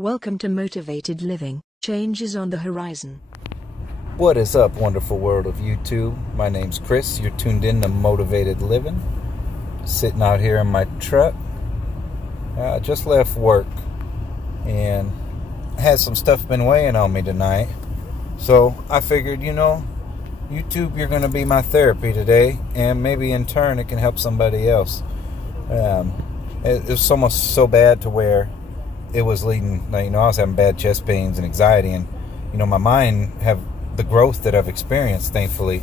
Welcome to Motivated Living. Change is on the horizon. What is up, wonderful world of YouTube? My name's Chris. You're tuned in to Motivated Living. Sitting out here in my truck. I just left work and had some stuff been weighing on me tonight. So I figured, YouTube, you're going to be my therapy today, and maybe in turn it can help somebody else. It was almost so bad to where it was leading, I was having bad chest pains and anxiety, and my mind have the growth that I've experienced, thankfully.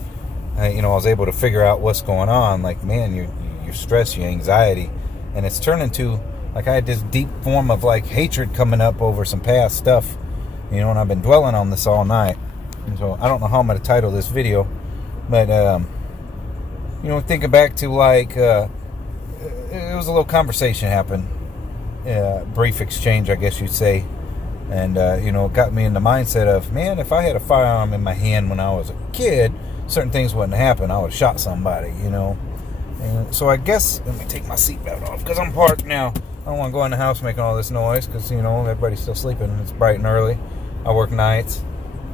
I was able to figure out what's going on. Like, man, your stress, your anxiety, and it's turned into, like, I had this deep form of, like, hatred coming up over some past stuff, and I've been dwelling on this all night. And so I don't know how I'm going to title this video, but, thinking back to, like, it was a little conversation happened. Brief exchange, I guess you'd say. And, it got me in the mindset of, man, if I had a firearm in my hand when I was a kid, certain things wouldn't happen. I would have shot somebody, And so I guess, let me take my seatbelt off, because I'm parked now. I don't want to go in the house making all this noise, because, everybody's still sleeping. It's bright and early. I work nights.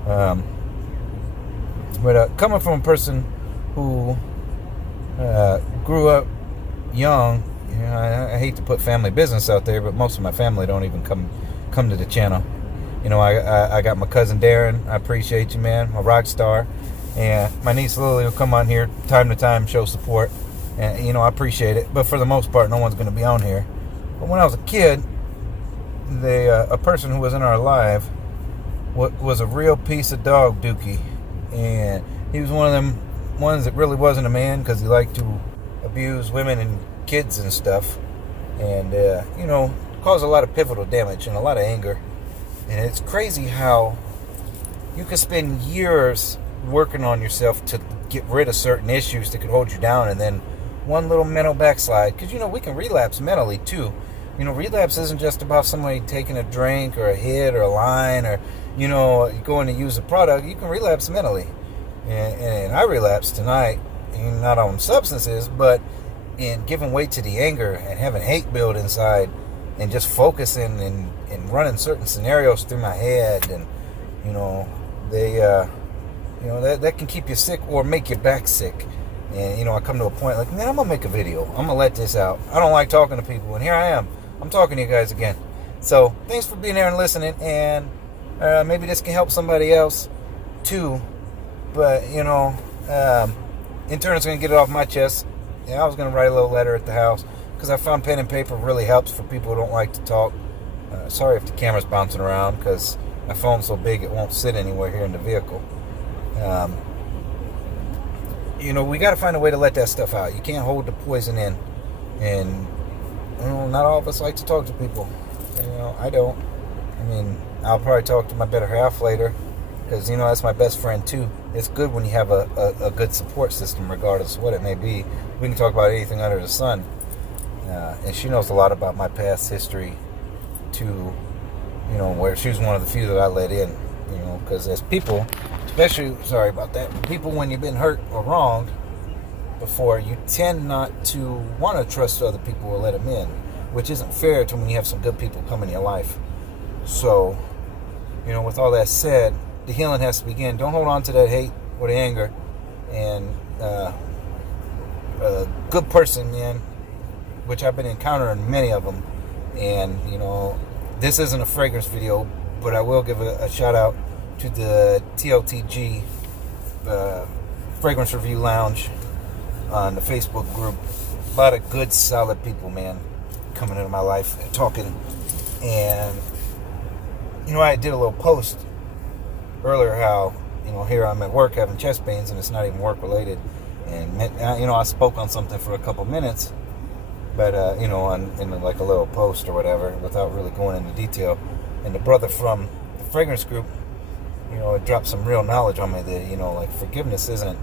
But coming from a person who grew up young, I hate to put family business out there, but most of my family don't even come to the channel. I got my cousin Darren. I appreciate you, man. My rock star. And my niece Lily will come on here time to time, show support. And, I appreciate it. But for the most part, no one's going to be on here. But when I was a kid, a person who was in our life was a real piece of dog dookie. And he was one of them ones that really wasn't a man, because he liked to abuse women and kids and stuff, and caused a lot of pivotal damage and a lot of anger. And it's crazy how you can spend years working on yourself to get rid of certain issues that could hold you down, and then one little mental backslide, because we can relapse mentally too. Relapse isn't just about somebody taking a drink or a hit or a line or going to use a product. You can relapse mentally, and I relapsed tonight, not on substances, but in giving way to the anger and having hate build inside, and just focusing and running certain scenarios through my head, and that can keep you sick or make your back sick. And I come to a point like, man, I'm gonna make a video. I'm gonna let this out. I don't like talking to people, and here I am. I'm talking to you guys again. So thanks for being there and listening, and maybe this can help somebody else too. But in turn, it's gonna get it off my chest. I was going to write a little letter at the house, because I found pen and paper really helps for people who don't like to talk. Sorry if the camera's bouncing around, because my phone's so big it won't sit anywhere here in the vehicle. We got to find a way to let that stuff out. You can't hold the poison in. And, not all of us like to talk to people. I don't. I'll probably talk to my better half later, because, that's my best friend too. It's good when you have a good support system, regardless of what it may be. We can talk about anything under the sun. And she knows a lot about my past history too, where she was one of the few that I let in, because as people, especially, sorry about that, people, when you've been hurt or wronged before, you tend not to want to trust other people or let them in, which isn't fair to when you have some good people come in your life. So, with all that said, the healing has to begin. Don't hold on to that hate or the anger. And a good person, man, which I've been encountering many of them. And, this isn't a fragrance video, but I will give a shout out to the TLTG Fragrance Review Lounge on the Facebook group. A lot of good, solid people, man, coming into my life and talking. And, I did a little post earlier how, here I'm at work having chest pains, and it's not even work related. And, I spoke on something for a couple minutes, but, in like a little post or whatever, without really going into detail. And the brother from the fragrance group, dropped some real knowledge on me that, like, forgiveness isn't,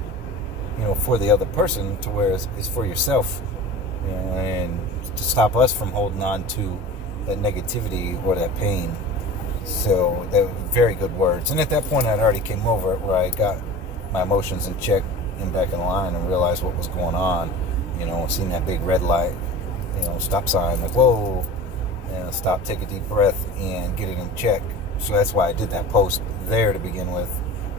for the other person, to where it's for yourself, and to stop us from holding on to that negativity or that pain. So they were very good words. And at that point, I'd already came over it, where I got my emotions in check and back in line, and realized what was going on. Seeing that big red light, stop sign, like, whoa. stop, take a deep breath, and get it in check. So that's why I did that post there to begin with,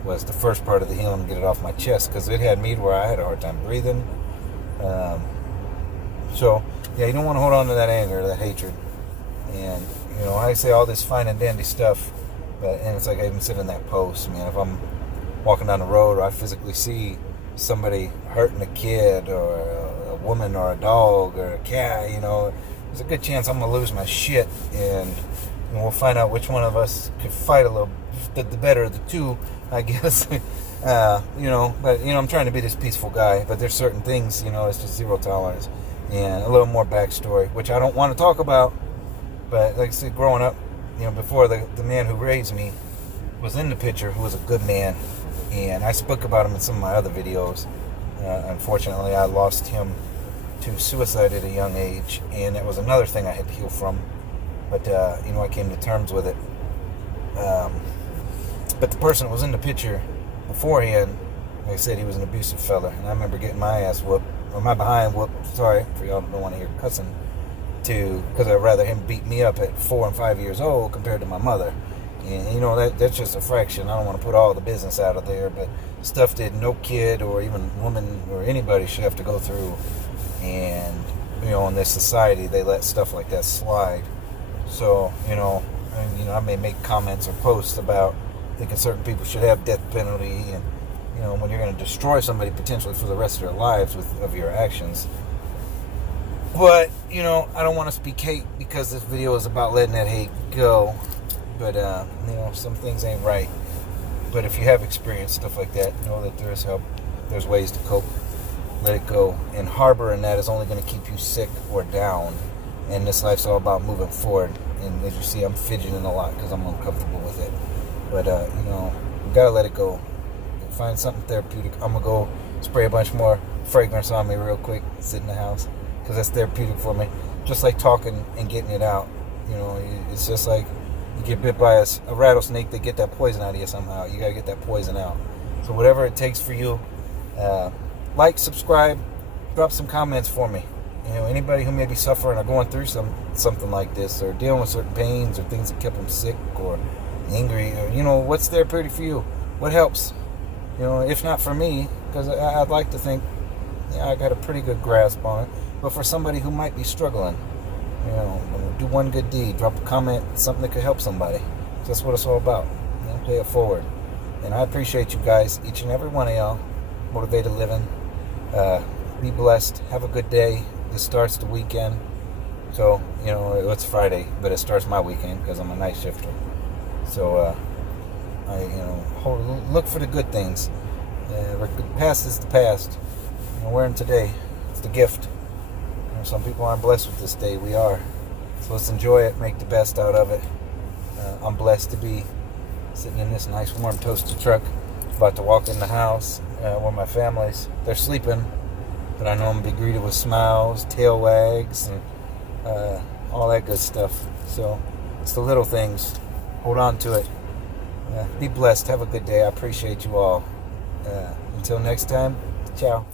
was the first part of the healing, get it off my chest, because it had me to where I had a hard time breathing. So, yeah, you don't want to hold on to that anger, that hatred. And, I say all this fine and dandy stuff, and it's like I even said in that post, man, if I'm walking down the road or I physically see somebody hurting a kid or a woman or a dog or a cat, there's a good chance I'm going to lose my shit, and we'll find out which one of us could fight a little, the better of the two, I guess. But, I'm trying to be this peaceful guy, but there's certain things, it's just zero tolerance. And a little more backstory, which I don't want to talk about, but like I said, growing up, before the man who raised me was in the picture, who was a good man, and I spoke about him in some of my other videos. Unfortunately, I lost him to suicide at a young age, and that was another thing I had to heal from. But, I came to terms with it. But the person that was in the picture beforehand, like I said, he was an abusive fella, and I remember getting my ass whooped, or my behind whooped, sorry, for y'all don't want to hear cussing, because I'd rather him beat me up at 4 and 5 years old compared to my mother. And, that's just a fraction. I don't want to put all the business out of there, but stuff that no kid or even woman or anybody should have to go through. And, in this society, they let stuff like that slide. So, I may make comments or posts about thinking certain people should have death penalty, and, when you're going to destroy somebody potentially for the rest of their lives of your actions. But, I don't want to speak hate, because this video is about letting that hate go. But, some things ain't right. But if you have experienced stuff like that, know that there is help. There's ways to cope. Let it go. And harboring that is only going to keep you sick or down. And this life's all about moving forward. And as you see, I'm fidgeting a lot because I'm uncomfortable with it. But, you got to let it go. Find something therapeutic. I'm going to go spray a bunch more fragrance on me real quick, sit in the house, because that's therapeutic for me. Just like talking and getting it out. It's just like you get bit by a rattlesnake, they get that poison out of you somehow. You got to get that poison out. So whatever it takes for you, like, subscribe, drop some comments for me. Anybody who may be suffering or going through something like this, or dealing with certain pains or things that kept them sick or angry, or, what's therapeutic for you? What helps? If not for me, because I'd like to think I got a pretty good grasp on it, but for somebody who might be struggling, do one good deed, drop a comment, something that could help somebody. That's what it's all about. Pay it forward. And I appreciate you guys, each and every one of y'all. Motivated living. Be blessed. Have a good day. This starts the weekend. So, it's Friday, but it starts my weekend because I'm a night shifter. So, look for the good things. The past is the past. We're in today. It's the gift. Some people aren't blessed with this day. We are. So let's enjoy it. Make the best out of it. I'm blessed to be sitting in this nice, warm, toasted truck. About to walk in the house where my family's. They're sleeping. But I know I'm going to be greeted with smiles, tail wags, and all that good stuff. So it's the little things. Hold on to it. Be blessed. Have a good day. I appreciate you all. Until next time, ciao.